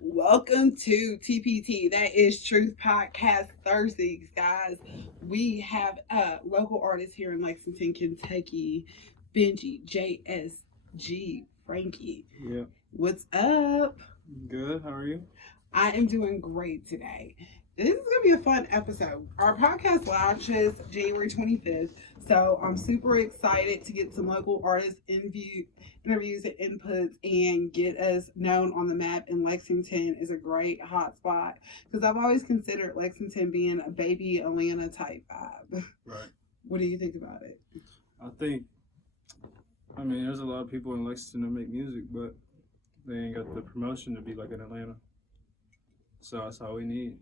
Welcome to TPT. That is Truth Podcast Thursdays, guys. We have a local artist here in Lexington, Kentucky, Benji JSG Franky. Yeah. What's up? Good. How are you? I am doing great today. This is going to be a fun episode. Our podcast launches January 25th, so I'm super excited to get some local artists interviews and inputs and get us known on the map. And Lexington is a great hot spot because I've always considered Lexington being a baby Atlanta type vibe. Right. What do you think about it? I mean, there's a lot of people in Lexington that make music, but they ain't got the promotion to be like in Atlanta. So that's all we need.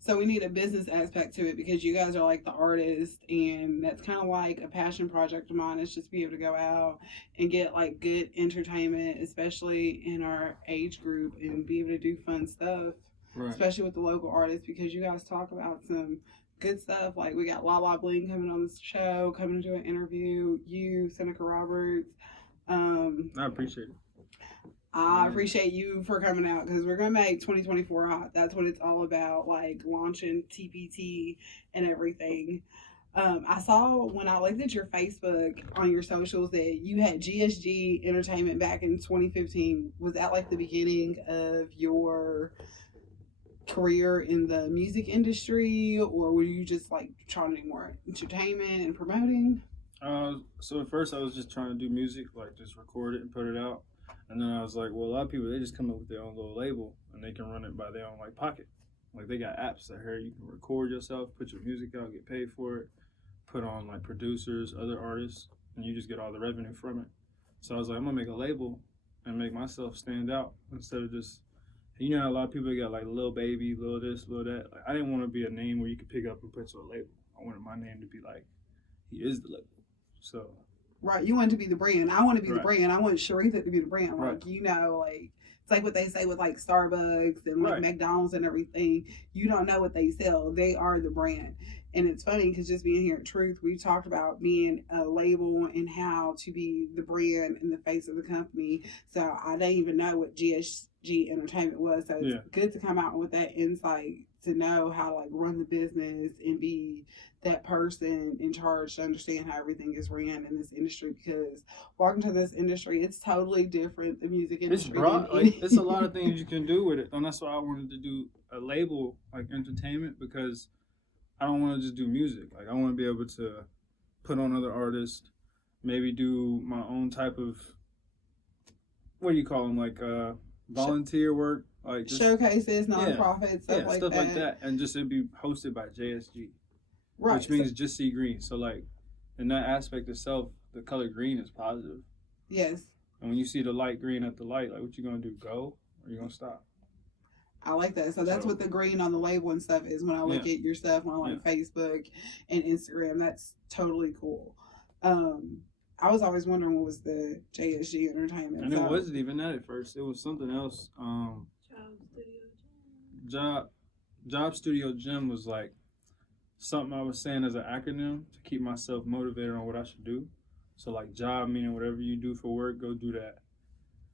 So we need a business aspect to it because you guys are like the artist, and that's kind of like a passion project of mine. Is just be able to go out and get like good entertainment, especially in our age group, and be able to do fun stuff, Right. especially with the local artists because you guys talk about some good stuff. Like we got La La Bling coming on this show, coming to do an interview. You, Seneca Roberts. I appreciate it. I appreciate you for coming out because we're going to make 2024 hot. That's what it's all about, like launching TPT and everything. I saw when I looked at your Facebook on your socials that you had GSG Entertainment back in 2015. Was that like the beginning of your career in the music industry, or were you just like trying to do more entertainment and promoting? So at first I was just trying to do music, like just record it and put it out. And then I was like, well, a lot of people, they just come up with their own little label and they can run it by their own like pocket. Like they got apps that here you can record yourself, put your music out, get paid for it, put on like producers, other artists, and you just get all the revenue from it. So I was like, I'm gonna make a label and make myself stand out instead of just, you know, how a lot of people got like Lil Baby, Lil this, Lil that. Like, I didn't want to be a name where you could pick up and put to a label. I wanted my name to be like, he is the label. So right, you want to be the brand. I want to be the Right. brand. I want Sharitha to be the brand. Like, Right. you know, like it's like what they say with like Starbucks and like Right. McDonald's and everything. You don't know what they sell. They are the brand. And it's funny because just being here at Truth, we talked about being a label and how to be the brand and the face of the company. So I didn't even know what GSG Entertainment was. So it's good to come out with that insight to know how to like run the business and be that person in charge to understand how everything is ran in this industry, because walking to this industry, it's totally different. The music It's industry. broad. Like, it's a lot of things you can do with it. And that's why I wanted to do a label like entertainment, because I don't want to just do music. Like I want to be able to put on other artists, maybe do my own type of, what do you call them, like volunteer work, like just, showcases, nonprofits, stuff like stuff that. like that, and just it'd be hosted by JSG, Right. which means just see green. So like in that aspect itself, the color green is positive. Yes. And when you see the light green at the light, like what you gonna do? Go or you gonna stop? I like that. So that's what the green on the label and stuff is. When I look at your stuff on like Facebook and Instagram, that's totally cool. I was always wondering what was the JSG Entertainment. And it wasn't even that at first. It was something else. Job Studio Gym was like something I was saying as an acronym to keep myself motivated on what I should do. So like job meaning whatever you do for work, go do that.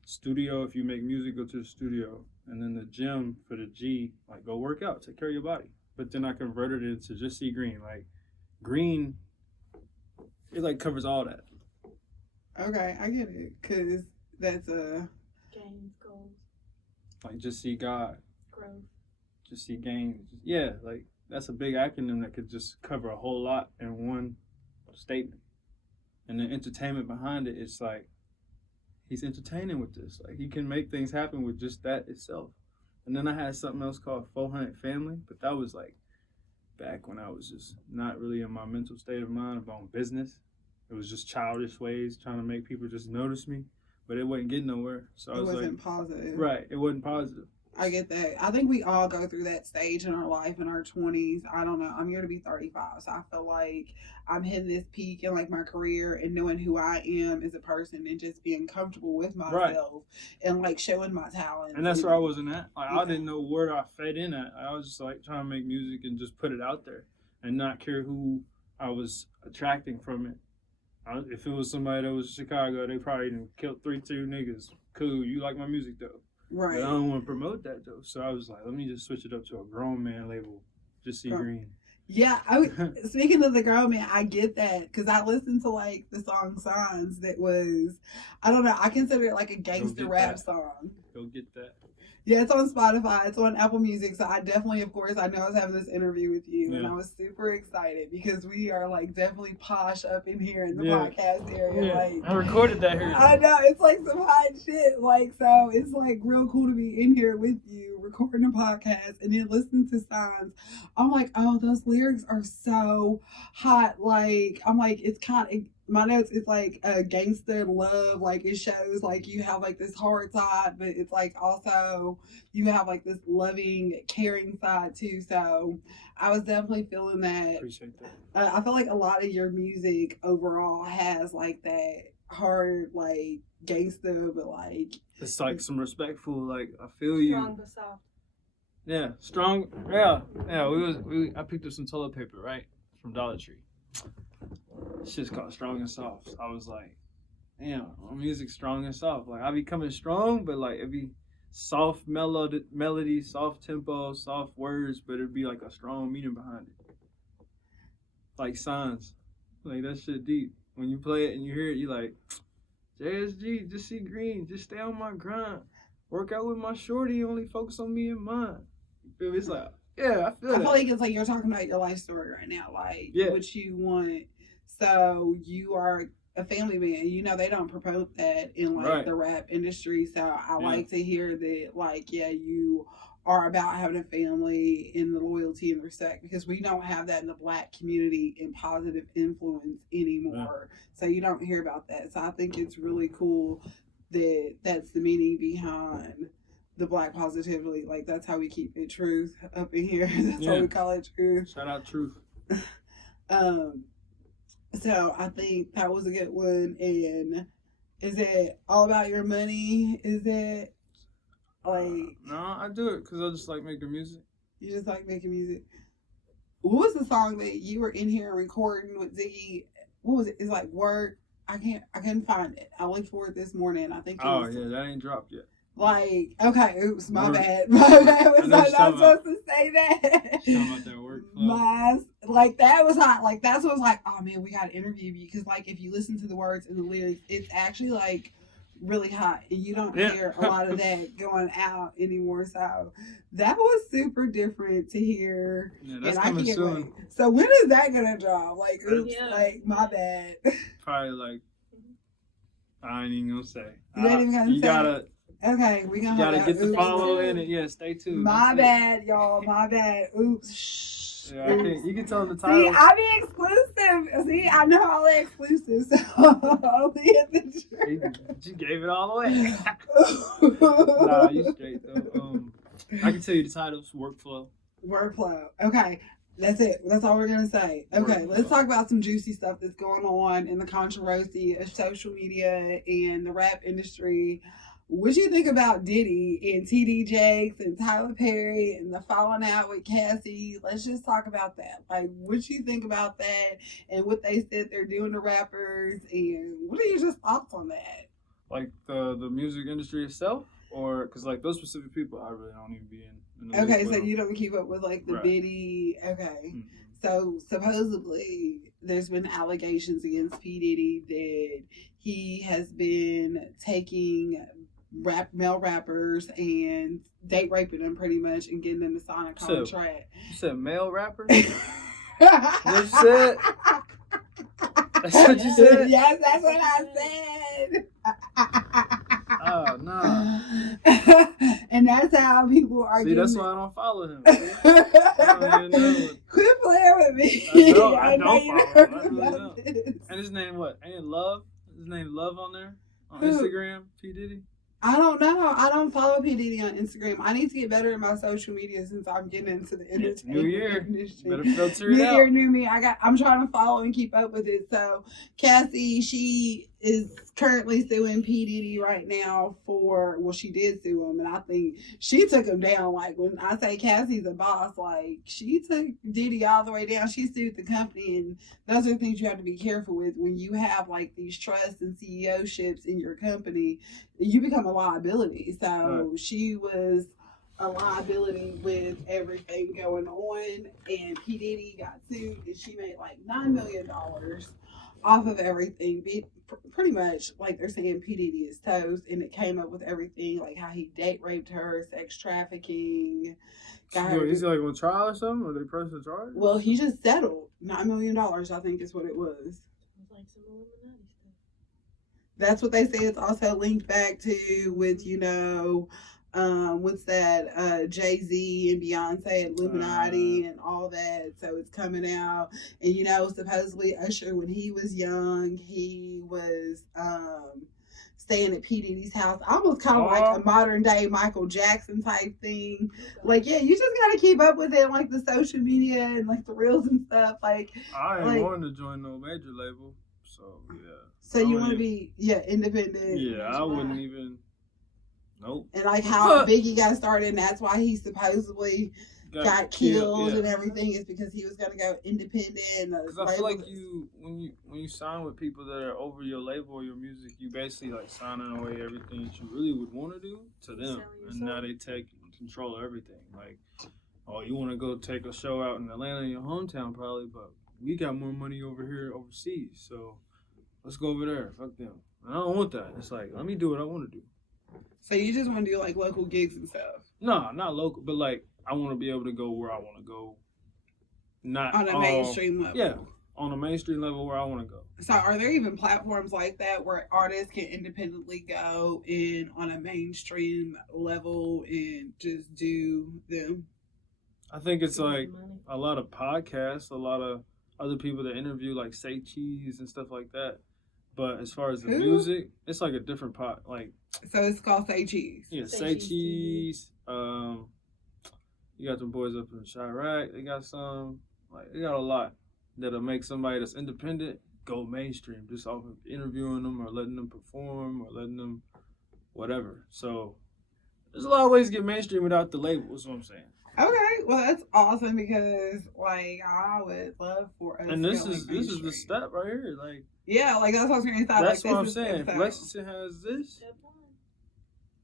Studio, if you make music, go to the studio. And then the gym for the G, like go work out, take care of your body. But then I converted it to just see green. Like green, it like covers all that. Okay, I get it, because that's a gains, goals, like just see God, growth, just see gains. Yeah, like that's a big acronym that could just cover a whole lot in one statement. And the entertainment behind it, it's like he's entertaining with this. Like he can make things happen with just that itself. And then I had something else called 400 Family, but that was like back when I was just not really in my mental state of mind about business. It was just childish ways trying to make people just notice me, but it wasn't getting nowhere. So I was wasn't like, positive. Right, it wasn't positive. I get that. I think we all go through that stage in our life in our 20s. I don't know. I'm here to be 35, so I feel like I'm hitting this peak in like my career and knowing who I am as a person and just being comfortable with myself and like showing my talent. And that's where I wasn't at. Like I didn't know where I fed in at. I was just like trying to make music and just put it out there and not care who I was attracting from it. If it was somebody that was Chicago, they probably killed 3-2 niggas. Cool, you like my music though. Right. But I don't want to promote that though. So I was like, let me just switch it up to a grown man label. Just see green. Yeah, speaking of the grown man, I get that because I listened to like the song "Signs" that was, I don't know, I consider it like a gangster rap song. Go get that. Yeah, it's on Spotify. It's on Apple Music. So I definitely, of course, I know I was having this interview with you, and I was super excited because we are like definitely posh up in here in the podcast area. Yeah. Like I recorded that here. I know it's like some hot shit. Like so, it's like real cool to be in here with you recording a podcast and then listening to Signs. I'm like, oh, those lyrics are so hot. Like I'm like, it's kind of. My notes is like a gangster love, like it shows like you have like this hard side, but it's like also you have like this loving, caring side too. So I was definitely feeling that. Appreciate that. I feel like a lot of your music overall has like that hard, like gangster, but like it's like some respectful, like I feel you. Strong but soft. Yeah, strong. Yeah. I picked up some toilet paper, right, from Dollar Tree. Shit's called Strong and Soft. I was like, damn, my music's strong and soft. Like I be coming strong, but like it be soft melody, soft tempo, soft words, but it'd be like a strong meaning behind it. Like Signs. Like that shit deep. When you play it and you hear it, you like, JSG, just see green, just stay on my grind. Work out with my shorty, only focus on me and mine. You feel me? It's like, yeah, I feel like it's like you're talking about your life story right now, like what you want. So you are a family man. You know they don't promote that in like the rap industry. So I like to hear that, like, you are about having a family and the loyalty and respect because we don't have that in the Black community in positive influence anymore. So you don't hear about that. So I think it's really cool that that's the meaning behind the Black positivity. Like that's how we keep it truth up in here. That's why we call it truth. Shout out truth. So I think that was a good one. And is it all about your money? Is it like no, I do it because I just like making music. You just like making music. What was the song that you were in here recording with Ziggy? What was it? It's like Work. I couldn't find it. I looked for it this morning. I think that ain't dropped yet. Like, okay, oops, my bad. My bad. Was I not supposed to say that? Talking about that workflow. Like, that was hot. Like, that's what was like, oh, man, we got to interview you. Because, like, if you listen to the words and the lyrics, it's actually, like, really hot. And you don't hear a lot of that going out anymore. So, that was super different to hear. Yeah, that's coming soon. So, when is that going to drop? Like, oops, like, my bad. Probably, like, I ain't even going to say. You ain't even going to say? You got to. Okay, we gotta get the follow in it. Yeah, stay tuned. My bad, y'all. My bad. Oops. Yeah, you can tell the title. See, I be exclusive. See, I know all the exclusives. So only hit the truth. You gave it all away. Nah, you straight though. I can tell you the titles. Workflow. Okay. That's it. That's all we're going to say. Okay, let's talk about some juicy stuff that's going on in the controversy of social media and the rap industry. What you think about Diddy and TD Jakes and Tyler Perry and the falling out with Cassie? Let's just talk about that. Like, what you think about that and what they said they're doing to rappers, and what are your just thoughts on that? Like the music industry itself, or because like those specific people, I really don't even be in the okay, so you don't keep up with like the Diddy. Okay, so supposedly there's been allegations against P Diddy that he has been taking male rappers and date raping them pretty much and getting them to sign a contract. You said male rappers? What you said? That's what you said? Yes, that's what I said. Oh, no. And that's how people are. See, that's why I don't follow him. I don't even know. Quit playing with me. I don't follow him. I really don't. And his name what? Ain't it Love? His name Love on there? On Instagram? P. Diddy? I don't know. I don't follow P. Diddy on Instagram. I need to get better in my social media since I'm getting into the entertainment New year. industry. Better filter it New out. year, new me. I'm trying to follow and keep up with it. So Cassie, she is currently suing P. Diddy right now for, well, she did sue him, and I think she took him down. Like, when I say Cassie's a boss, like, she took Diddy all the way down. She sued the company, and those are things you have to be careful with when you have, like, these trusts and CEO-ships in your company. You become a liability. So she was a liability with everything going on, and P. Diddy got sued, and she made like $9 million off of everything. Pretty much, like, they're saying P. Diddy is toast, and it came up with everything, like how he date raped her, sex trafficking. He's like on trial or something, or they press the charge? Well, he just settled $9 million, I think is what it was. It's like some Illuminati stuff. That's what they say. It's also linked back to with, what's that, Jay-Z and Beyonce, Illuminati and all that. So it's coming out. And, supposedly Usher, when he was young, he was staying at P. Diddy's house. Almost kind of like a modern day Michael Jackson type thing. Like, yeah, you just got to keep up with it, like the social media and like the reels and stuff. Like, I ain't wanting to join no major label. So, yeah. So you want to be, independent? Yeah, I wouldn't even. Nope. And like how Biggie got started, and that's why he supposedly got killed and everything, is because he was gonna go independent. Because I feel like when you sign with people that are over your label or your music, you basically like signing away everything that you really would want to do to them, and now they take control of everything. Like, oh, you want to go take a show out in Atlanta, in your hometown, probably, but we got more money over here overseas, so let's go over there. Fuck them. And I don't want that. It's like, let me do what I want to do. So you just want to do like local gigs and stuff? No, not local, but like I want to be able to go where I want to go. Not on a mainstream level. Yeah, on a mainstream level where I want to go. So are there even platforms like that where artists can independently go in on a mainstream level and just do them? I think it's like a lot of podcasts, a lot of other people that interview like Say Cheese and stuff like that. But as far as the music, it's like a different pot. Like, so it's called Say Cheese. Yeah, Say Cheese. You got the boys up in Chirac. They got some. Like, they got a lot that'll make somebody that's independent go mainstream, just off of interviewing them or letting them perform or letting them whatever. So there's a lot of ways to get mainstream without the label. Is what I'm saying. Okay, well that's awesome because like I would love for us. And this is the step right here, like. Yeah, like that's what I was going to say. That's what I'm saying. If Lexington has this,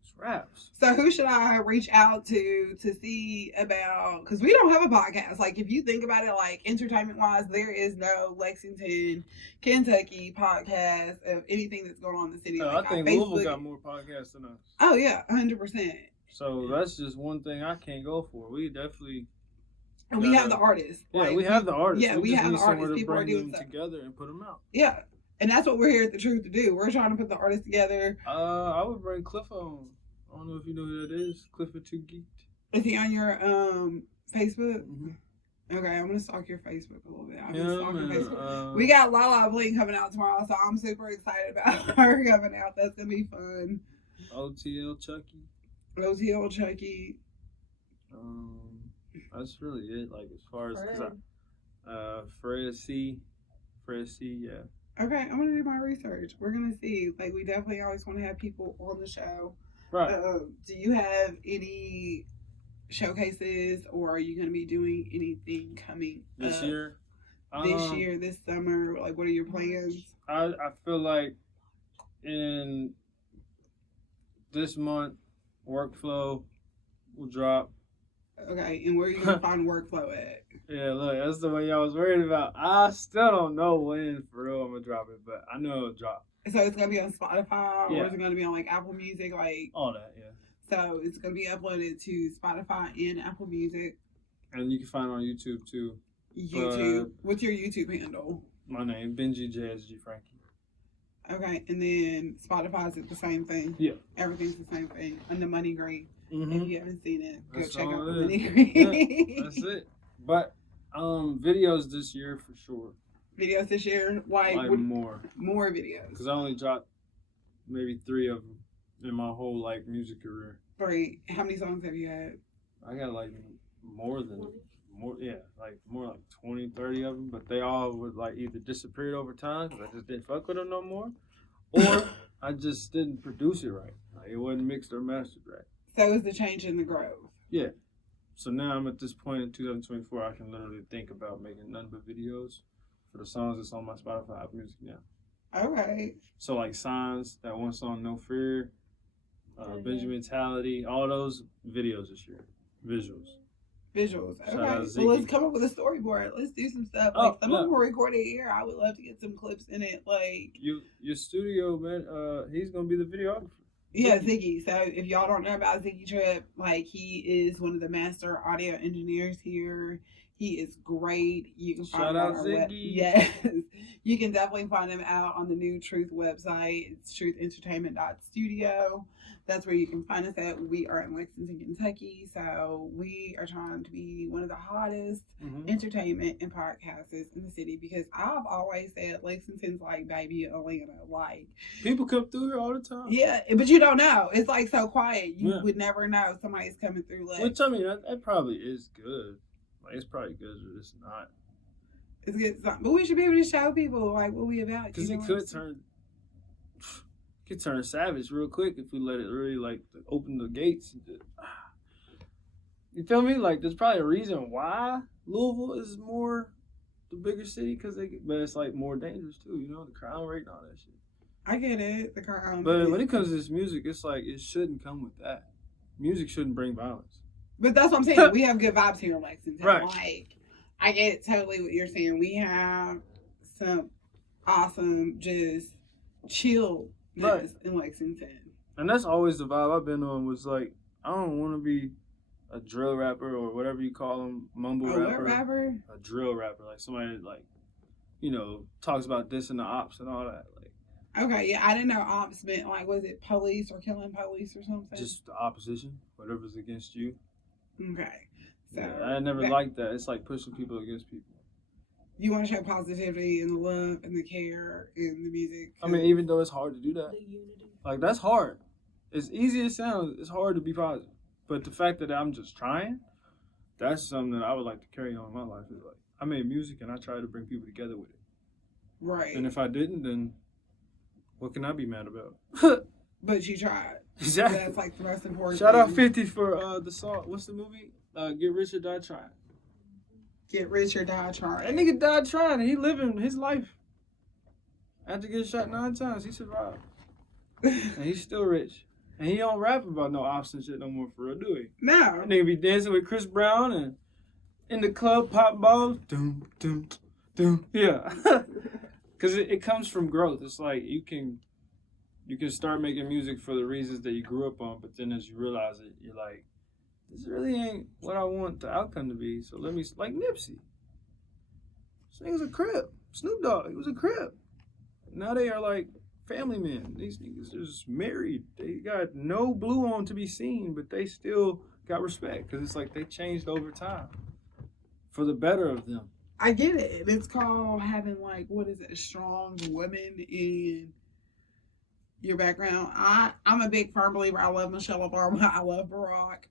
it's raps. So who should I reach out to see about? Because we don't have a podcast. Like if you think about it, like entertainment wise, there is no Lexington, Kentucky podcast of anything that's going on in the city. No, like I think Louisville got more podcasts than us. Oh yeah, 100%. So that's just one thing I can't go for. We definitely. And we have the artists. Yeah, like, we have the artists. Yeah, we have the artists. People are doing them together and put them out. Yeah, and that's what we're here at The Truth to do. We're trying to put the artists together. I would bring Cliff on. I don't know if you know who that is. Clifford Too Geeked. Is he on your Facebook? Mm-hmm. Okay, I'm gonna stalk your Facebook a little bit. I'm gonna stalk your Facebook. We got Lala Bling coming out tomorrow, so I'm super excited about her coming out. That's gonna be fun. OTL Chucky. OTL Chucky. That's really it. Like as far as Fred C, yeah. Okay, I'm gonna do my research. We're gonna see. Like we definitely always want to have people on the show. Right. Do you have any showcases, or are you gonna be doing anything coming this year? This summer? Like, what are your plans? I feel like in this month, Workflow will drop. Okay, and where are you gonna find Workflow at? Yeah, look, that's the one y'all was worried about. I still don't know when for real I'm gonna drop it, but I know it'll drop. So it's gonna be on Spotify, or is it gonna be on like Apple Music, like all that? Yeah. So it's gonna be uploaded to Spotify and Apple Music. And you can find it on YouTube too. YouTube. What's your YouTube handle? My name, Benji JSG Franky. Okay, and then Spotify's it the same thing? Yeah. Everything's the same thing. And the Money Green. Mm-hmm. If you haven't seen it, go that's check out the it Money Green. Yeah, that's it. But videos this year for sure. Videos this year? Why? Like more. More videos. Because I only dropped maybe 3 of them in my whole like music career. 3. How many songs have you had? I got like more like 20, 30 of them, but they all would like either disappeared over time because I just didn't fuck with them no more, or I just didn't produce it right. Like it wasn't mixed or mastered right. So it's the change in the growth. Yeah. So now I'm at this point in 2024, I can literally think about making none but videos for the songs that's on my Spotify Apple Music now. Okay. So like Signs, that one song, No Fear, Benji Mentality, all those videos this year, visuals. Visuals. Shout Okay. out Well, let's Ziggy. come up with a storyboard. Let's do some stuff. Oh, Like some of yeah. them were recorded here. I would love to get some clips in it. Like Your studio, man, he's gonna be the videographer. yeah, Ziggy. So if y'all don't know about Ziggy Trip, like he is one of the master audio engineers here. He is great. You can find Shout him out on our Ziggy. Yes. You can definitely find him out on the new Truth website. It's truthentertainment.studio. That's where you can find us at. We are in Lexington, Kentucky. So we are trying to be one of the hottest entertainment and podcasters in the city because I've always said Lexington's like baby Atlanta. Like People come through here all the time. yeah, but you don't know. It's like so quiet. You Yeah. would never know somebody's coming through Lex. Which I mean, that probably is good. Like it's probably good, but it's not. It's good, but we should be able to show people like what we about. Because you it know what could I'm saying? turn savage real quick if we let it really like open the gates. You feel me? Like there's probably a reason why Louisville is more the bigger city but it's like more dangerous too. You know, the crime rate and all that shit. I get it. The car. But when it comes to this music, it's like it shouldn't come with that. Music shouldn't bring violence. But that's what I'm saying. We have good vibes here in Lexington. Right. Like, I get totally what you're saying. We have some awesome, just chillness Right. in Lexington. And that's always the vibe I've been on. Was like I don't want to be a drill rapper or whatever you call them, mumble A what rapper. rapper? A drill rapper, like somebody that, like, you know, talks about this and the ops and all that. Like Okay, yeah, I didn't know ops meant like was it police or killing police or something? just the opposition, whatever's against you. Okay. So Yeah, I never liked that. It's like pushing people against people. you want to show positivity and the love and the care in the music. I mean, even though it's hard to do that, The unity. like that's hard. As easy as it sounds, it's hard to be positive. But the fact that I'm just trying, that's something that I would like to carry on in my life. Is like I made music and I tried to bring people together with it. Right. And if I didn't, then what can I be mad about? But you tried. Exactly. That's like the most important Shout out thing. 50 for the song. What's the movie? Get Rich or Die Trying. Get rich or die That trying. nigga died trying. And he living his life. After getting shot 9 times, he survived. And he's still rich. And he don't rap about no ops and shit no more for real, do he? No. That nigga be dancing with Chris Brown and in the club, pop balls. Doom, doom, doom. Yeah. Because it comes from growth. It's like you can start making music for the reasons that you grew up on, but then as you realize it, you're like, this really ain't what I want the outcome to be. So let me, like Nipsey. This nigga's a Crip. Snoop Dogg, he was a Crip. Now they are like family men. These niggas are just married. They got no blue on to be seen, but they still got respect because it's like they changed over time for the better of them. I get it. It's called having like what is it, a strong woman in your background. I'm a big firm believer. I love Michelle Obama. I love Barack.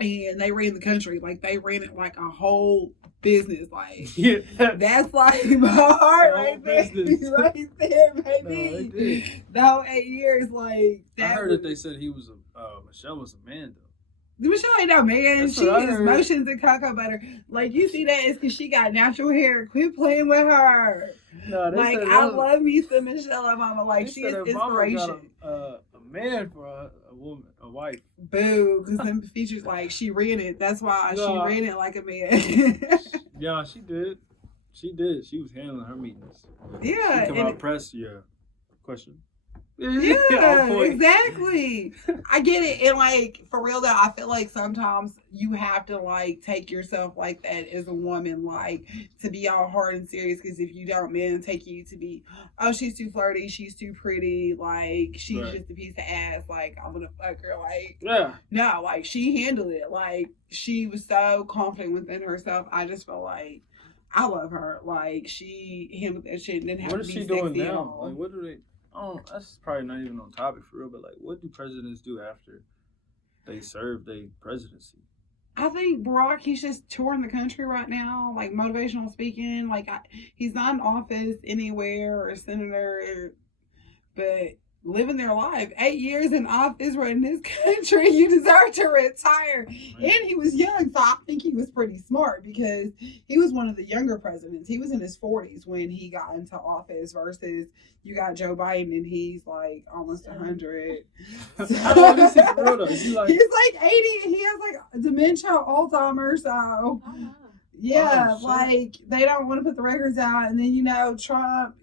And they ran the country. Like they ran it like a whole business. Like Yeah. that's like my heart The whole right there. business. Right there, No, they baby. did. The whole 8 years, like I that heard that they said he was Michelle was a man though. Michelle ain't no man. That's She what I is heard. motions and cocoa butter. Like you see that is because she got natural hair. Quit playing with her. No, Like I love me some Michelle Obama. Like they she said is her mama got inspiration. a man for a woman, a wife. Boo, because them features like she ran it. That's why No. she ran it like a man. Yeah, she did. She did. She was handling her meetings. Yeah, She come and out press. Yeah. Question. yeah, On point. exactly. I get it. And like for real though, I feel like sometimes you have to like take yourself like that as a woman, like to be all hard and serious. Because if you don't, men take you to be, oh, she's too flirty, she's too pretty, like she's Right. just a piece of ass. Like I'm gonna fuck her. Like Yeah. no, like she handled it. Like she was so confident within herself. I just felt like I love her. Like she handled that shit and didn't have What to is be she sexy doing at now? all. Like, what do they? Oh, that's probably not even on topic for real. But like, what do presidents do after they serve their presidency? I think Barack, he's just touring the country right now, like motivational speaking. Like he's not in office anywhere or a senator, but living their life. 8 years in office running this country, you deserve to retire. And he was young, so I think he was pretty smart because he was one of the younger presidents. He was in his 40s when he got into office versus you got Joe Biden and he's like almost 100. How old is he for real though? Is he like... He's like 80 and he has like dementia, Alzheimer's, so... Oh, wow. Yeah, Oh, like they don't want to put the records out. And then, Trump,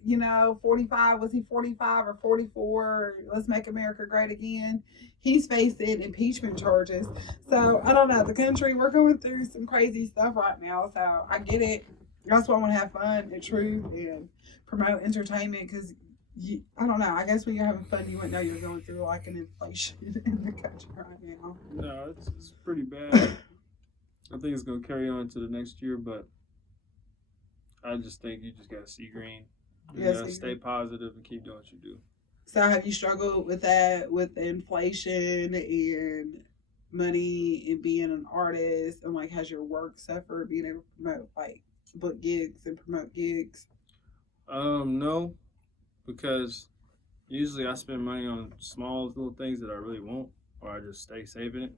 45, was he 45 or 44? Let's make America great again. He's facing impeachment charges. So I don't know. The country, we're going through some crazy stuff right now. So I get it. That's why I want to have fun and truth and promote entertainment because I don't know. I guess when you're having fun, you wouldn't know you're going through like an inflation in the country right now. No, it's pretty bad. I think it's going to carry on to the next year, but I just think you just got to see green. You got to stay positive and keep doing what you do. So have you struggled with that, with inflation and money and being an artist? And like, has your work suffered being able to promote, like, book gigs and promote gigs? No, because usually I spend money on small little things that I really want, or I just stay saving it.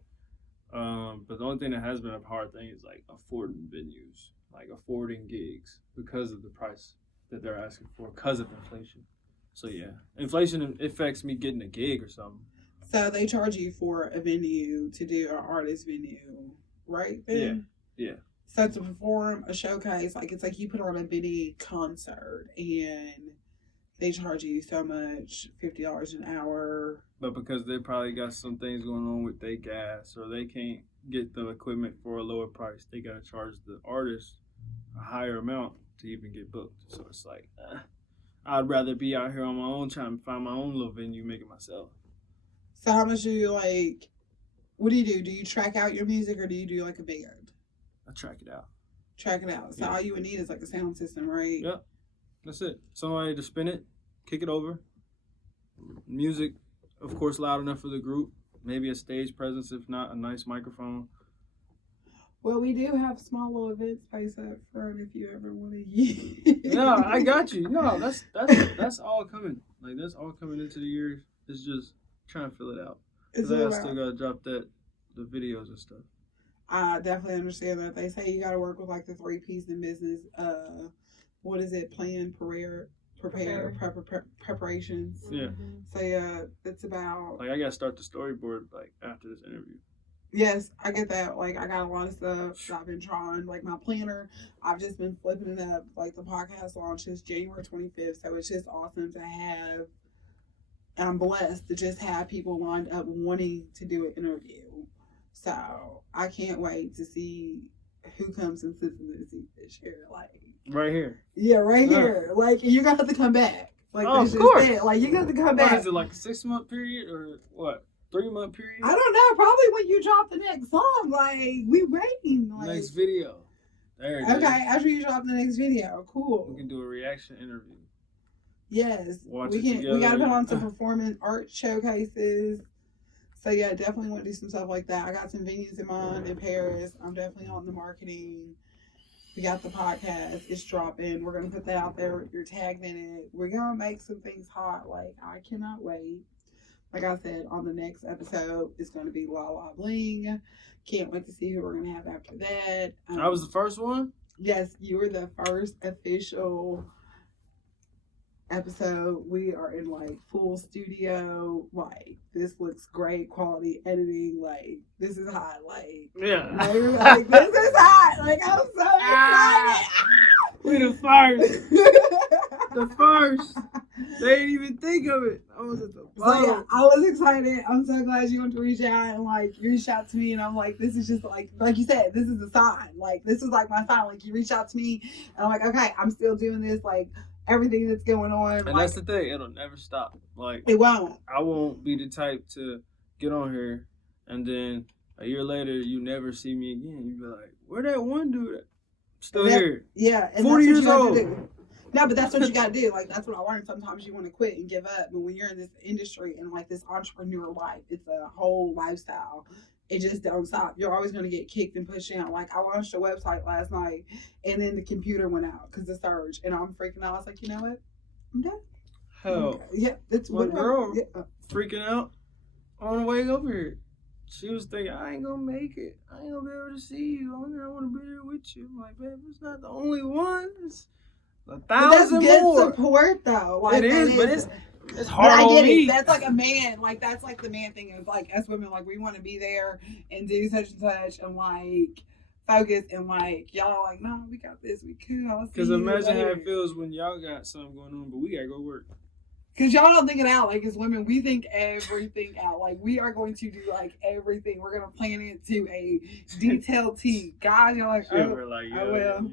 But the only thing that has been a hard thing is like affording venues, like affording gigs because of the price that they're asking for because of inflation. So yeah, inflation affects me getting a gig or something. So they charge you for a venue to do an artist venue, right? Then? Yeah. So to perform a showcase, like it's like you put on a mini concert and they charge you so much, $50 an hour. But because they probably got some things going on with their gas or they can't get the equipment for a lower price, they got to charge the artist a higher amount to even get booked. So it's like, I'd rather be out here on my own trying to find my own little venue, make it myself. So how much do you like, what do you do? Do you track out your music or do you do like a band? I track it out. Track it out. So Yeah. all you would need is like a sound system, right? Yep. That's it. Somebody to spin it, kick it over. Music, of course, loud enough for the group. Maybe a stage presence, if not, a nice microphone. Well, we do have small little event space up front if you ever want to use. No, I got you. No, that's all coming. Like, that's all coming into the year. It's just trying to fill it out. Because I still got to drop the videos and stuff. I definitely understand that. They say you got to work with like the 3 P's in business. What is it? Plan, prepare, preparations. Yeah. So yeah, it's about. Like I gotta start the storyboard like after this interview. Yes, I get that. Like I got a lot of stuff that I've been drawing. Like my planner, I've just been flipping it up. Like the podcast launches January 25th, so it's just awesome to have. And I'm blessed to just have people lined up wanting to do an interview. So I can't wait to see who comes and sits in the seat this year. Like right here. Yeah, right here. Like you're gonna have to come back. Like of course. Said. Like you're gonna have to come back. What is it, like a 6-month period or what? 3-month period? I don't know. Probably when you drop the next song. Like we waiting. Like, next video. There it is. Okay, after you drop the next video. Cool. We can do a reaction interview. Yes. Watch we it can. together. We gotta put on some performance art showcases. So yeah, definitely want to do some stuff like that. I got some venues in mind in Paris. I'm definitely on the marketing. We got the podcast. It's dropping. We're gonna put that out there. You're tagged in it. We're gonna make some things hot. Like I cannot wait. Like I said, on the next episode, it's gonna be La La Bling. Can't wait to see who we're gonna have after that. I was the first one? Yes, you were the first official episode. We are in like full studio. Like this looks great, quality editing. Like this is hot. Like Yeah. like this is hot. Like I'm so excited. We the first. The first. They didn't even think of it. I was at the bottom. So yeah, I was excited. I'm so glad you went to reach out and like you reached out to me and I'm like, this is just like you said, this is a sign. Like this was like my sign. Like you reached out to me and I'm like, okay, I'm still doing this. Like everything that's going on. And like, that's the thing, it'll never stop. Like it won't. I won't be the type to get on here and then a year later you never see me again. You be like, where that one dude at? Still here. Yeah, and 40 that's years what you old. gotta do. No, but that's what you gotta do. Like that's what I learned. Sometimes you want to quit and give up, but when you're in this industry and like this entrepreneur life, it's a whole lifestyle. It just don't stop. You're always gonna get kicked and pushed down. Like I launched a website last night, and then the computer went out because the surge, and I'm freaking out. I was like, you know what? I'm done. Hell, Yeah, it's my whatever. girl Yeah. freaking out on the way over here. She was thinking, I ain't gonna make it. I ain't gonna be able to see you. I want to be there with you. I'm like, babe, it's not the only one. It's a But that's thousand good more. support though. Like, It that is, but it's But hard I on get me. it. That's like a man. Like, that's like the man thing is like, as women, like, we want to be there and do such and such and like focus and like, y'all are like, no, we got this. We cool. Because imagine how it feels when y'all got something going on, but we gotta go work. Because y'all don't think it out. Like, as women, we think everything out. Like, we are going to do like everything. We're going to plan it to a detailed T. Guys, you're like, Yeah, oh, we're like, I will.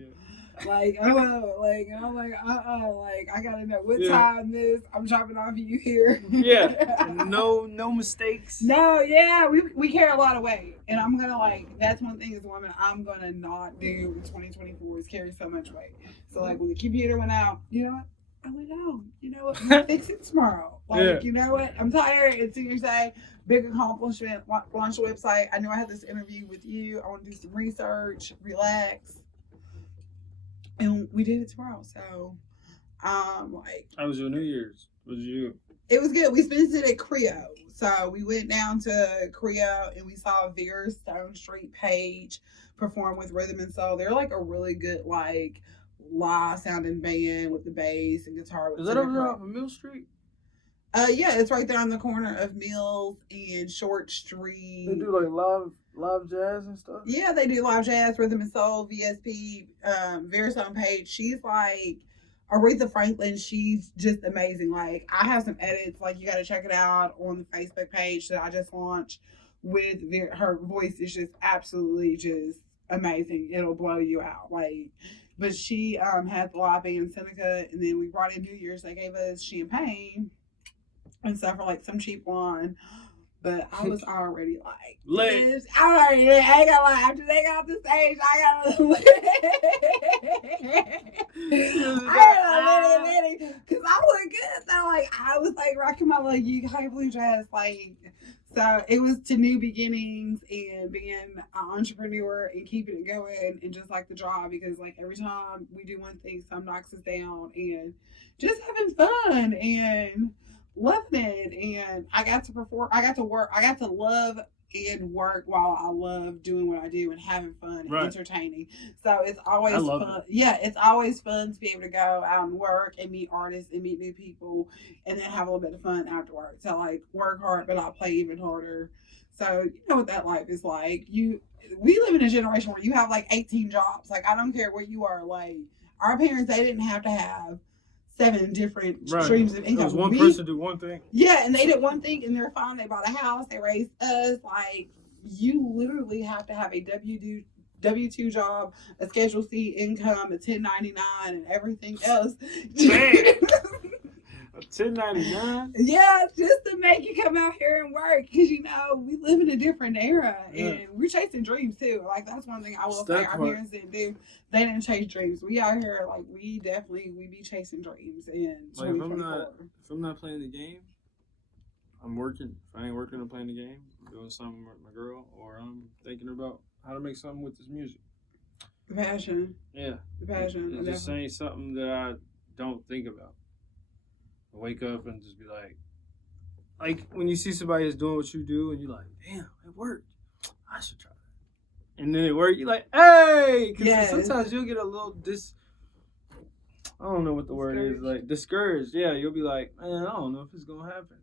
Like, oh, like, and I'm like, like, I gotta know what time this. I'm dropping off you here. Yeah, no mistakes. No, yeah, we carry a lot of weight, and I'm gonna like. That's one thing as a woman I'm gonna not do in 2024 is carry so much weight. So like when the computer went out, you know what? I went home. You know what? We'll fix it tomorrow. Like, you know what? I'm tired. It's Senior Day. Big accomplishment. Launch a website. I knew I had this interview with you. I want to do some research. Relax. And we did it tomorrow. So, like. How was your New Year's? What did you do? It was good. We spent it at Creo. So we went down to Creo and we saw Vera Stone Street Page perform with Rhythm and Soul. They're like a really good, like, live sounding band with the bass and guitar. Is that over there off of Mill Street? Yeah, it's right there on the corner of Mills and Short Street. They do like live jazz and stuff? Yeah, they do live jazz, Rhythm and Soul, VSP, Vera Stone Page. She's like Aretha Franklin. She's just amazing. Like, I have some edits. Like, you got to check it out on the Facebook page that I just launched with her voice is just absolutely just amazing. It'll blow you out. Like, but she had the live band Seneca, and then we brought in New Year's. They gave us champagne and stuff for like some cheap wine. But I was already like, lit. I'm already lit. I ain't gonna lie. After they got off the stage, I got lit. I got lit. Because I look good though. Like, I was like rocking my little high blue dress. Like, so it was to new beginnings and being an entrepreneur and keeping it going and just like the job, because like every time we do one thing, some knocks us down, and just having fun and loving it. And I got to perform, I got to work, I got to love and work while I love doing what I do and having fun and entertaining. So it's always fun. Yeah, it's always fun to be able to go out and work and meet artists and meet new people and then have a little bit of fun afterwards. So like work hard, but I'll play even harder. So you know what that life is like. We live in a generation where you have like 18 jobs. Like, I don't care where you are. Like, our parents, they didn't have to have 7 different streams of income. It was one person do one thing. Yeah, and they did one thing and they're fine. They bought a house, they raised us. Like, you literally have to have a W-2 job, a Schedule C income, a 1099, and everything else. Man. A 1099? Yeah, just to make you come out here and work. Because, you know, we live in a different era. And we're chasing dreams, too. Like, that's one thing I will say our parents didn't do. They didn't chase dreams. We out here, like, we be chasing dreams. And like, if I'm not playing the game, I'm working. If I ain't working or playing the game, I'm doing something with my girl, or I'm thinking about how to make something with this music. The passion. Yeah. The passion. It's just saying something that I don't think about. I wake up and just be like when you see somebody that's doing what you do and you're like, damn, it worked. I should try that. And then it worked. You're like, hey! Because sometimes you'll get a little I don't know what the word is. Like, discouraged. Yeah, you'll be like, man, I don't know if it's going to happen.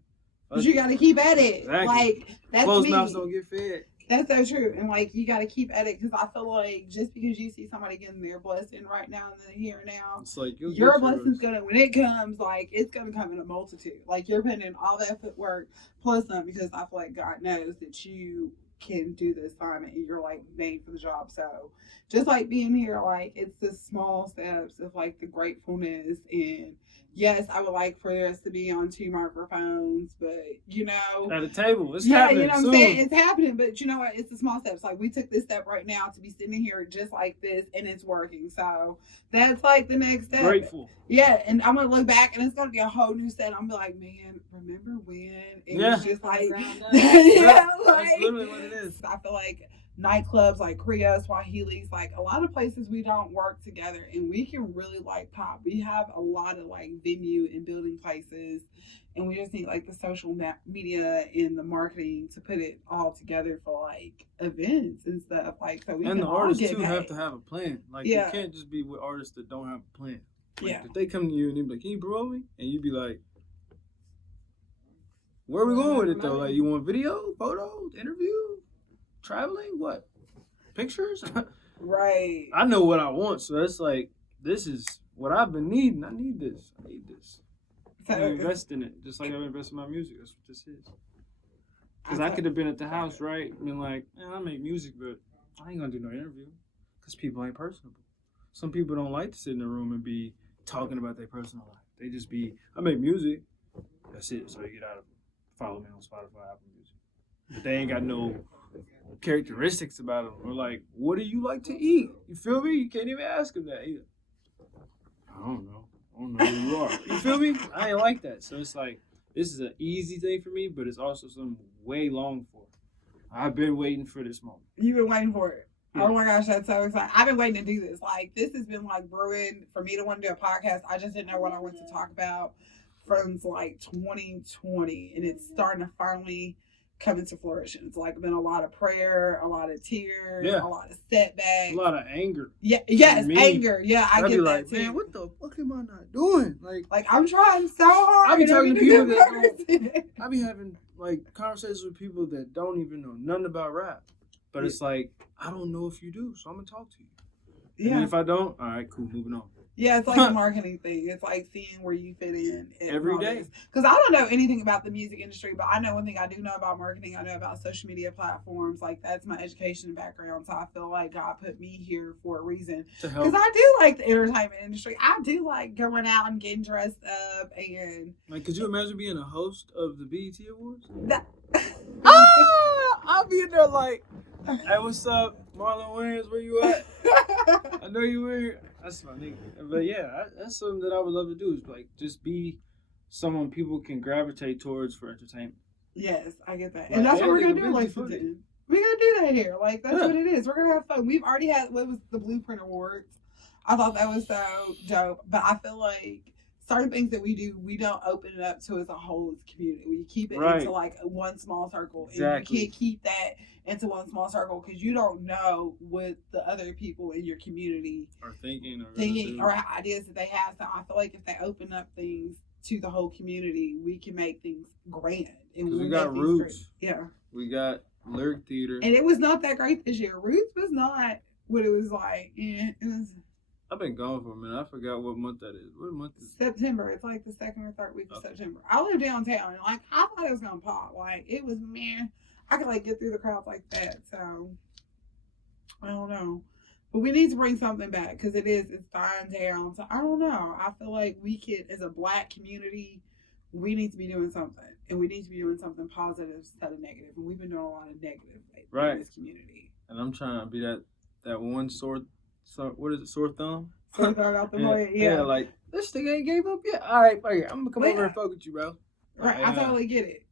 But you got to keep at it. Exactly. Like, that's closed me. mouths don't get fed. That's so true. And like, you got to keep at it, because I feel like just because you see somebody getting their blessing right now and then here and now, it's like your blessing's gonna, when it comes, like, it's gonna come in a multitude. Like, you're putting in all that footwork plus some, because I feel like God knows that you can do the assignment and you're like made for the job. So just like being here, like, it's the small steps of like the gratefulness. And yes, I would like for us to be on 2 microphones, but you know, at a table, it's happening. You know what soon. I'm saying? It's happening, but you know what? It's the small steps. Like, we took this step right now to be sitting here just like this, and it's working. So that's like the next step. Grateful. Yeah, and I'm gonna look back, and it's gonna be a whole new set. I'm gonna be like, man, remember when it was just like, that's literally what it is. I feel like nightclubs like Creole, Swahili's, like a lot of places we don't work together and we can really like pop. We have a lot of like venue and building places and we just need like the social media and the marketing to put it all together for like events and stuff. Like so we and can the all artists get too paid. have to have a plan. Like Yeah. you can't just be with artists that don't have a plan. Like, Yeah. if they come to you and they be like, "Can you promote me?" and you be like, "Where are we going with it though? Like, you want video, photos, interview, traveling, what, pictures?" Right. I know what I want, so that's like, this is what I've been needing. I need this. I need this. So I invest in it, just like I've invested in my music. That's what this is. Because I could have been at the house, right, and been like, "Man, I make music, but I ain't gonna do no interview." Because people ain't personable. Some people don't like to sit in a room and be talking about their personal life. They just be, "I make music." That's it. So you get out of it. Follow me on Spotify, Apple Music. But they ain't got no characteristics about them. Or like, "What do you like to eat?" You feel me? You can't even ask them that either. I don't know. I don't know who you are. You feel me? I ain't like that. So it's like, this is an easy thing for me, but it's also something way long for. I've been waiting for this moment. You've been waiting for it. Yeah. Oh my gosh, that's so exciting. I've been waiting to do this. Like, this has been like brewing for me to want to do a podcast. I just didn't know what I wanted to talk about from like 2020. And it's starting to finally come into fruition. It's like been a lot of prayer, a lot of tears, Yeah. a lot of setbacks. A lot of anger. Yeah, yes, Me, anger. Yeah, I I'd get be that like, too. "Man, what the fuck am I not doing?" Like, I'm trying so hard. I be talking to people be a that good person. I be having like conversations with people that don't even know nothing about rap. But it's like, I don't know if you do, so I'm gonna talk to you. Yeah. And if I don't, all right, cool, moving on. Yeah, it's like a marketing thing. It's like seeing where you fit in Every day. Because I don't know anything about the music industry, but I know one thing I do know about marketing. I know about social media platforms. Like, that's my education background. So I feel like God put me here for a reason. To help. Because I do like the entertainment industry. I do like going out and getting dressed up and Like, could you imagine being a host of the BET Awards? that. I'll be in there like, "Hey, what's up, Marlon Wayans? Where you at? I know you were here." That's my nigga. But yeah, that's something that I would love to do, is like just be someone people can gravitate towards for entertainment. Yes, I get that. Like, And that's what yeah, we're going to nigga, do in Benji Lexington. We're going to do that here. Like, that's Yeah. what it is. We're going to have fun. We've already had, what was the Blueprint Awards? I thought that was so dope. But I feel like certain things that we do, we don't open it up to as a whole community. We keep it Right. into like one small circle. Exactly. And you can't keep that into one small circle because you don't know what the other people in your community Or thinking. or ideas that they have. So I feel like if they open up things to the whole community, we can make things grand. And 'Cause we we'll got make things roots. great. Yeah. We got lyric theater. And it was not that great this year. Roots was not what it was like. And it was I've been gone for a minute. I forgot what month that is. What month is it? September. It's like the second or third week of Okay. September. I live downtown and like I thought it was gonna pop. Like it was man. I could like get through the crowds like that. So I don't know. But we need to bring something back because it's dying down. So I don't know. I feel like we could, as a Black community, we need to be doing something. And we need to be doing something positive instead of negative. And we've been doing a lot of negative lately Right. in this community. And I'm trying to be that one sore what is it, sore thumb? So throw it out the Yeah, way. yeah, Yeah. like, this thing ain't gave up yet. All right, I'm gonna come Well, over yeah. and fuck with you, bro. Right. Yeah. I totally get it.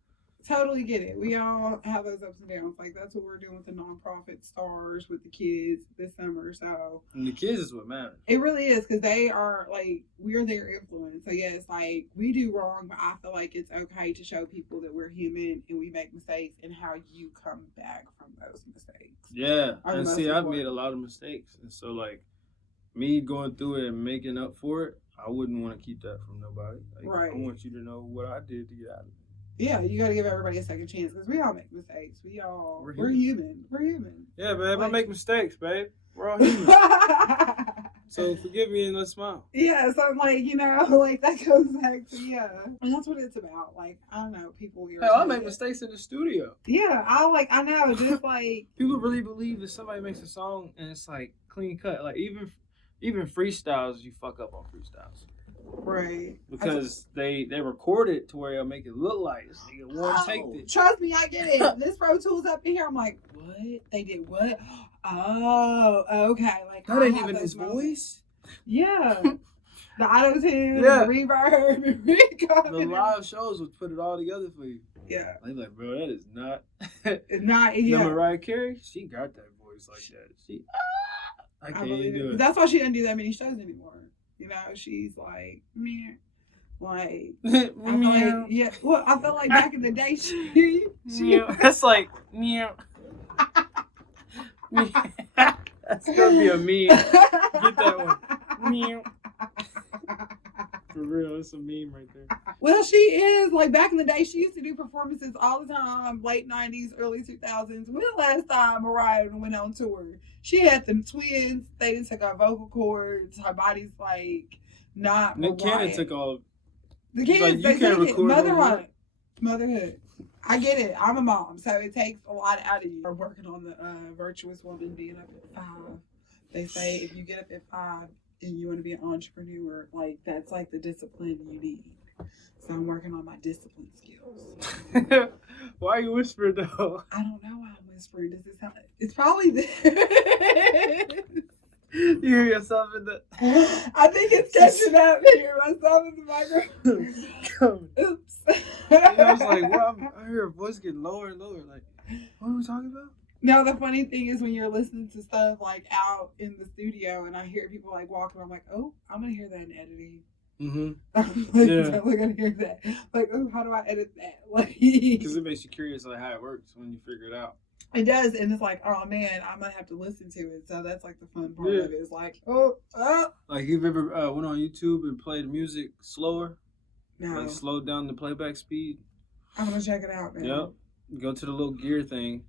Totally get it. We all have those ups and downs. Like that's what we're doing with the nonprofit stars with the kids this summer. So And the kids is what matters. it really is because they are like we're their influence. So yes, like we do wrong, but I feel like it's okay to show people that we're human and we make mistakes and how you come back from those mistakes. Yeah, Are the and most see, I've important. made a lot of mistakes, and so like me going through it and making up for it, I wouldn't want to keep that from nobody. Like, Right. I want you to know what I did to get out of it. Yeah, you got to give everybody a second chance because we all make mistakes. We're We're human. We're human. Yeah, babe, I Like- make mistakes, babe. We're all human. So forgive me and let's smile. Yeah, so I'm like, like that goes back to, yeah. And that's what it's about. Like, I don't know, people Hell, I make mistakes in the studio. Yeah, I know, just like, People really believe that somebody makes a song and it's like clean cut. Like even freestyles, you fuck up on freestyles. right. Because they record it to where they'll make it look like this nigga one take it. Trust me, I get it. This Pro Tools up in here, I'm like, what? They did what? Oh, okay. Like, That I ain't have even those his moments. voice. Yeah. The auto-tune, Yeah. the reverb, and recall. The live shows would put it all together for you. Yeah. I'm like, bro, that is not. It's not, Now, yeah. Mariah Carey, she got that voice like that. I can't believe do it. That's why she doesn't do that many shows anymore. You know, she's like, meh. Like, I feel like, yeah. Well, I feel like back in the day, she That's like, meow. That's gonna be a meme. Get that one. Meow. For real, it's a meme right there. Well, she is. Like, back in the day, she used to do performances all the time, late 90s, early 2000s. When the last time Mariah went on tour? She had them twins. They didn't take our vocal cords. Her body's, like, not Nick Mariah. Cannon took all. The kids, like, you they can't take it. record Motherhood. I get it. I'm a mom, so it takes a lot out of you. We're working on the virtuous woman being up at 5. They say if you get up at 5 and you want to be an entrepreneur, like that's like the discipline you need. So I'm working on my discipline skills. Why are you whispering though? I don't know why I'm whispering. Does this sound? It's probably this. You hear yourself in the. I think it's catching up. I hear myself in the microphone. Oops. I was like, well, I hear her voice get lower and lower. Like, what are we talking about? No, the funny thing is when you're listening to stuff like out in the studio and I hear people like walking, I'm like, oh, I'm gonna hear that in editing. Mm-hmm. I'm like, Yeah. totally gonna hear that. Like, oh, how do I edit that? Like, Because it makes you curious like how it works when you figure it out. it does, and it's like, oh man, I'm gonna have to listen to it. So that's like the fun part Yeah. of it. It's like, Like, you've ever went on YouTube and played music slower? no, Like, slowed down the playback speed? I'm gonna check it out now. Yep. Go to the little gear thing.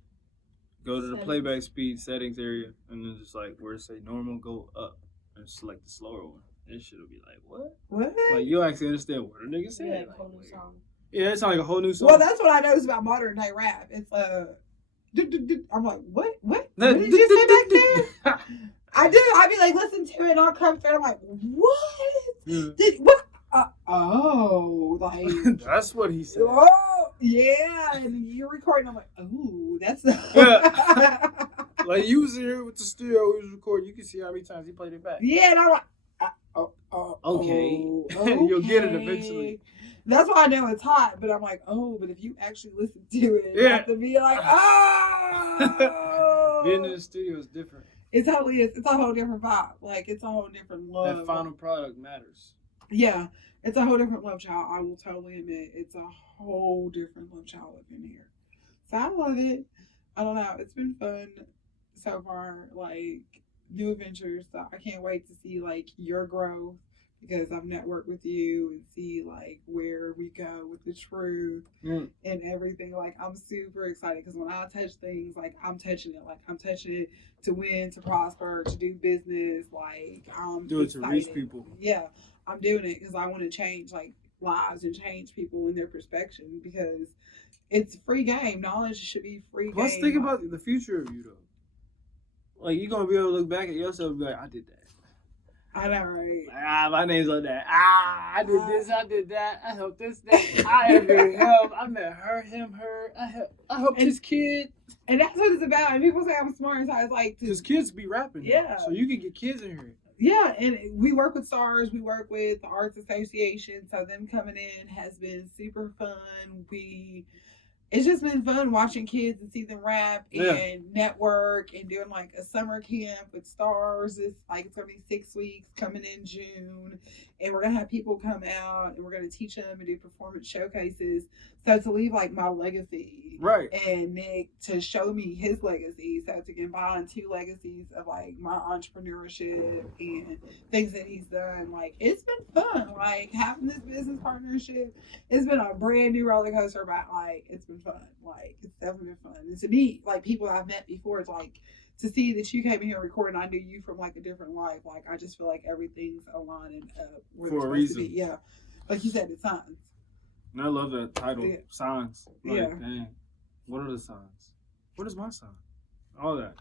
Go to the Settings. playback speed settings area. And then just like where it say normal, go up. And select the slower one. This shit will be like, what? What? Like, you'll actually understand what a nigga Yeah, said. a whole new song. Yeah, it sounds like a whole new song. Well, that's what I know is about modern day rap. It's I'm like, what? What did you say back there? I do. I be like, listen to it, and I'll come through. I'm like, what? Yeah. What? Oh, like, That's what he said. oh, yeah. And you're recording. I'm like, oh, that's. Yeah. Like, you was here with the studio, we was recording. You can see how many times he played it back. Yeah, and I'm like, Okay. You'll get it eventually. That's why I know it's hot, but I'm like, oh, but if you actually listen to it, you Yeah. have to be like, oh. Being in the studio is different. It totally is. It's a whole different vibe. Like, it's a whole different love. That final product matters. Yeah, it's a whole different love child. I will totally admit, it's a whole different love child up in here. So I love it. I don't know. It's been fun so far. Like, new adventures. So I can't wait to see like your growth because I've networked with you and see like where we go with the truth and everything. Like, I'm super excited because when I touch things, like I'm touching it. Like, I'm touching it to win, to prosper, to do business. Like, I'm Do it excited. to reach people. Yeah, I'm doing it because I want to change like lives and change people in their perspective because it's free game. Knowledge should be free game. Let's think about the future of you, though. Like, you're going to be able to look back at yourself and be like, I did that. I know, right? Like, my name's on that. I did this, I did that. I helped this, that. I interviewed him. I met her, him, her. I helped his kid. And that's what it's about. And people say I'm smart, so it's like, Because kids be rapping. Yeah. So you can get kids in here. yeah, and we work with STARS. We work with the Arts Association. So them coming in has been super fun. It's just been fun watching kids and see them rap and network and doing like a summer camp with STARS. It's going to be 6 weeks coming in June. And we're going to have people come out and we're going to teach them and do performance showcases. So to leave like my legacy. Right. And Nick to show me his legacy. So to combine 2 legacies of like my entrepreneurship and things that he's done. Like, it's been fun. Like, having this business partnership, it's been a brand new roller coaster, but like, it's been fun. Like, it's definitely been fun. And to meet like people I've met before, it's like to see that you came here and recorded and I knew you from like a different life. Like, I just feel like everything's aligning up where For a it's supposed reason. to be. Yeah. Like you said, it's signs. And I love that title, Yeah. Signs. Like, Yeah. dang, what are the signs? What is my sign? All that.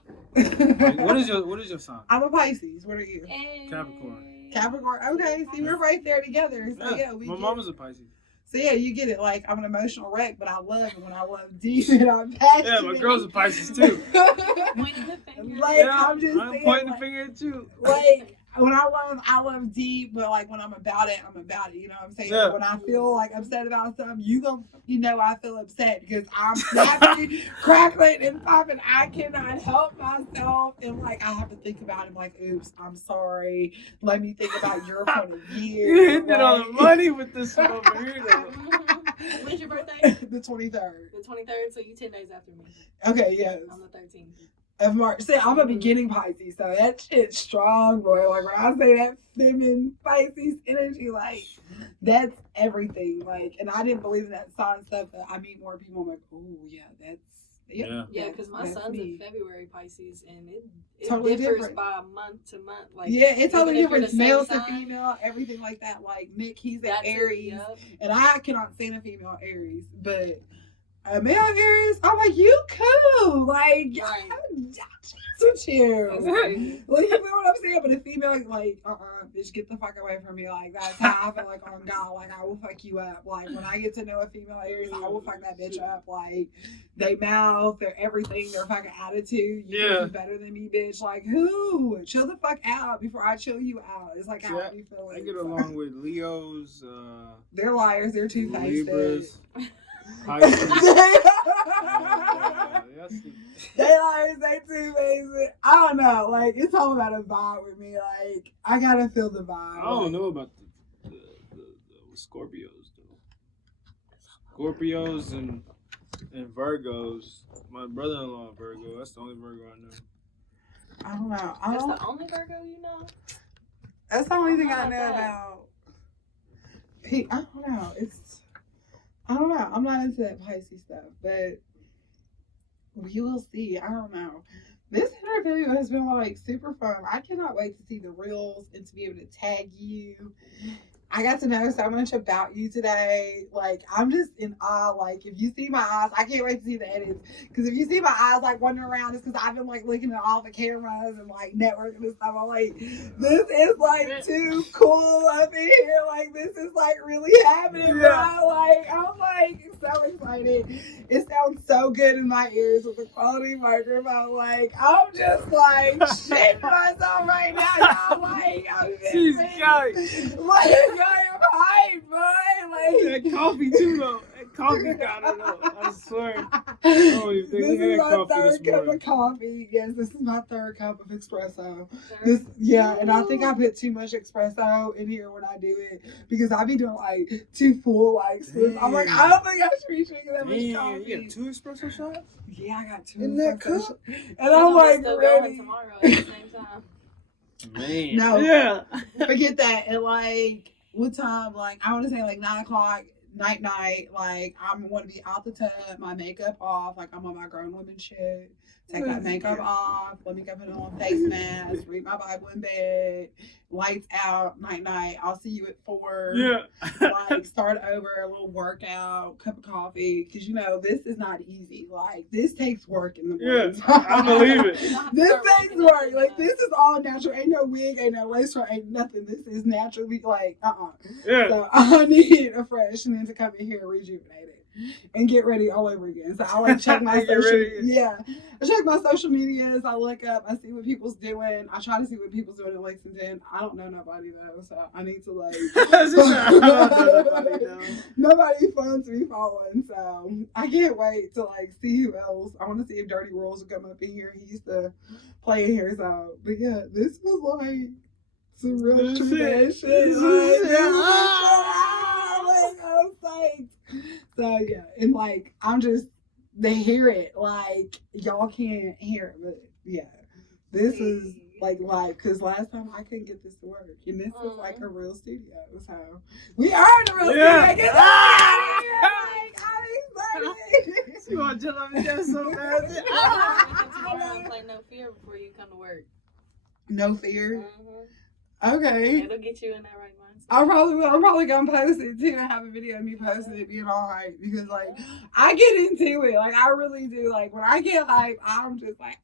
Like, what is your sign? I'm a Pisces. What are you? Capricorn. Capricorn. Okay, see, we're right there together. So yeah, we my get mama's it. a Pisces. So yeah, you get it. Like, I'm an emotional wreck, but I love it when I love deep and I'm passionate. Yeah, my girl's a Pisces too. Pointing the finger. Like, Yeah, I'm just I'm saying, pointing the like, finger at you. like, when I love deep, but like when I'm about it, I'm about it. You know what I'm saying? Yeah. When I feel like upset about something, I feel upset because I'm snapping, crackling, and popping. I cannot help myself, and like I have to think about it. Like, oops, I'm sorry. Let me think about your point of view. You hitting it on the money with this one over here, though. When's your birthday? The 23rd. The 23rd, so you 10 days after me. Okay, yes. On the 13th. Of March. See, I'm a beginning Pisces, so that shit's strong, boy. Like when I say that feminine Pisces energy, like that's everything. Like, and I didn't believe in that sign stuff, but I meet more people. I'm like, oh yeah, Yeah. Yeah, because my that's son's me. in February Pisces, and it Totally differs different. by month to month. Like, yeah, it's totally even if you're different. the Male same to sign, female, everything like that. Like Nick, he's an that's it, Aries, yup. and I cannot stand a female Aries, but a male Aries, I'm like, you cool, like, Right. with you. Exactly. Like, you know what I'm saying? But a female, like, bitch, get the fuck away from me. Like, that's how I feel like on God. Like, I will fuck you up. Like, when I get to know a female Aries, I will fuck that bitch up. Like, they mouth, their everything, their fucking attitude. You Yeah. think you better than me, bitch. Like, who? Chill the fuck out before I chill you out. It's like how Yeah, I be feeling. I get along with Leos, They're liars. They're two-faced. Libras, Pisces. They liars, they two-faced. I don't know. Like, it's all about a vibe with me. Like, I gotta feel the vibe. I don't know about the Scorpios though. Scorpios and Virgos. My brother-in-law Virgo. That's the only Virgo I know. I don't know. That's the only Virgo you know? That's the only thing I know that. about. I don't know. I don't know. I'm not into that Pisces stuff, but we will see. I don't know. This interview has been like super fun. I cannot wait to see the reels and to be able to tag you. I got to know so much about you today. Like, I'm just in awe. Like, if you see my eyes, I can't wait to see the edits. Because if you see my eyes, like, wandering around, it's because I've been, like, looking at all the cameras and, like, networking and stuff. I'm like, this is, like, too cool up in here. Like, this is, like, really happening, bro. Like, I'm, like, so excited. It sounds so good in my ears with the quality microphone. Like, I'm just, like, shitting myself right now, y'all. Like, I'm just, She's got like, I am hyped, boy. Like, that coffee too though. That coffee got it though. I swear. I don't even think this we is had my coffee third this cup morning. of coffee. Yes, this is my third cup of espresso. Third? And I think I put too much espresso in here when I do it because I be doing like too full like sips. I'm like, I don't think I should be drinking that much Damn, coffee. you got 2 espresso shots? Yeah, I got 2 In that espresso cup? shots. And I'm like still ready. going tomorrow at the same time. Man. No. Yeah. Forget that. At like what time? Like I want to say like 9 o'clock, night. Like I'm want to be out the tub, my makeup off. Like I'm on my grown woman shit. Take that makeup off. Let me go put on face mask. Read my Bible in bed. Lights out. Night. I'll see you at 4. Yeah. Like start over a little workout, cup of coffee, because you know this is not easy. Like this takes work in the morning. Yeah, I believe it. This takes work. Like this is all natural. Ain't no wig, ain't no lace front, ain't nothing. This is naturally like Yeah. So I need a fresh and then to come in here and rejuvenate it and get ready all over again. So I like check my Get social. ready. Yeah, I check my social medias. I look up. I see what people's doing. I try to see what people's doing in Lexington. I don't know nobody though, so I need to like. Nobody fun to be following, so I can't wait to like see who else. I want to see if Dirty Rules will come up in here. He used to play in here, so but yeah, this was like some real true bad shit. Like, I'm psyched. So yeah, and like I'm just they hear it like y'all can't hear it, but yeah, this is like live because last time I couldn't get this to work, and this is like a real studio. So we are in a real studio. Get like, I'm excited. She want to jump up and down so fast. Tomorrow and play No Fear before you come to work. No fear. Mm-hmm. Okay. It'll get you in that right mindset. I probably will. I'm probably gonna post it too and have a video of me posting it being all hype because like I get into it. Like I really do. Like when I get hype, I'm just like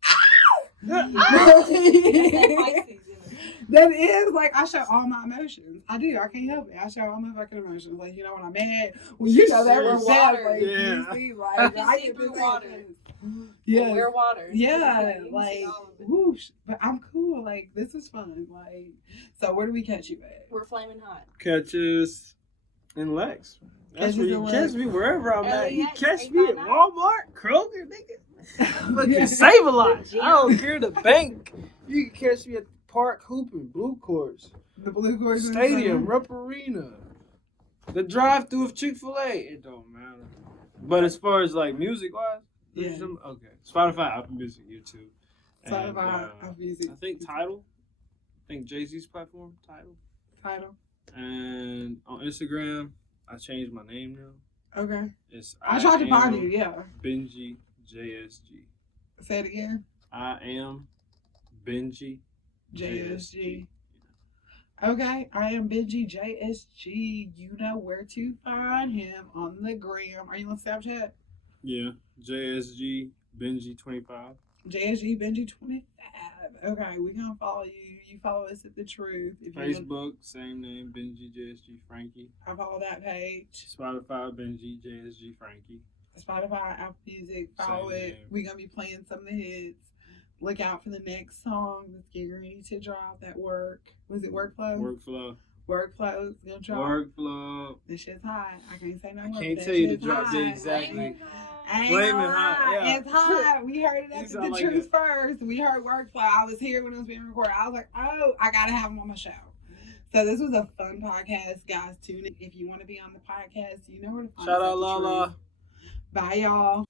That is like I show all my emotions. I do. I can't help it. I show all my fucking emotions. Like you know when I'm mad, well you know that we're Water. like Yeah. you see like You I see get through this water. Yeah. Wear water. Yeah, You like, see all of it. whoosh. But I'm cool. Like, this was fun. Like, so where do we catch you at? We're flaming hot. Catch us in Lex. That's Catch where us you in catch Lex. me wherever I'm at. You LAX, catch me at 859. Walmart, Kroger, nigga. Fucking Yeah. Save a Lot. The gym. I don't care, the bank. You can catch me at the park hooping, blue courts, The Blue Course stadium, Rupp Arena, the drive-through of Chick-fil-A. It don't matter. But as far as like music-wise, Yeah. Okay. Spotify, Apple Music, YouTube. Spotify, Apple Music. I think Tidal. I think Jay-Z's platform, Tidal. Title. And on Instagram, I changed my name now. Okay. It's I tried to find you, yeah. Benji JSG. Say it again. I am Benji JSG. Okay, I am Benji JSG. You know where to find him on the gram. Are you on Snapchat? Yeah, JSG Benji 25. JSG Benji 25. Okay, we're gonna follow you. You follow us at The Truth. If you want, Facebook, same name, Benji JSG Franky. I follow that page. Spotify, Benji JSG Franky. Spotify, Apple Music, follow Same it. name. We're gonna be playing some of the hits. Look out for the next song that's getting ready to drop. That was it Workflow? Workflow. Workflow is gonna drop. Workflow. This shit's hot. I can't say no I more. can't but tell that you the shit's drop date hot. exactly. Flaming hot. Ain't Flaming gonna hot, lie, yeah. It's hot. We heard it You at sound The like Truth first. We heard Workflow. I was here when it was being recorded. I was like, oh, I gotta have him on my show. So this was a fun podcast, guys. Tune in if you want to be on the podcast. You know where to find Shout us at out The Lala. Truth. Bye, y'all.